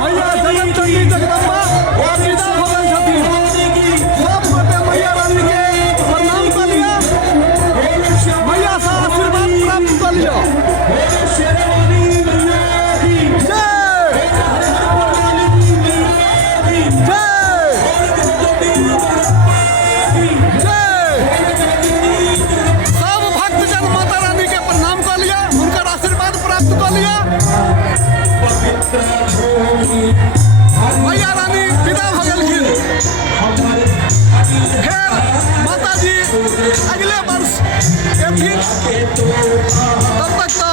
मैया जगन चंडी जगदम्बा और विदा भवन छथिन सब गोटे मैया रानी के प्रणाम कर लिया, मैया से आशीर्वाद प्राप्त कर लिया। सब भक्तजन माता रानी के प्रणाम कर लिया, उनका आशीर्वाद प्राप्त कर लिया। मैया रानी विदा भ गेलखिन। फिर माता जी अगले वर्ष एथिन, तब तक तो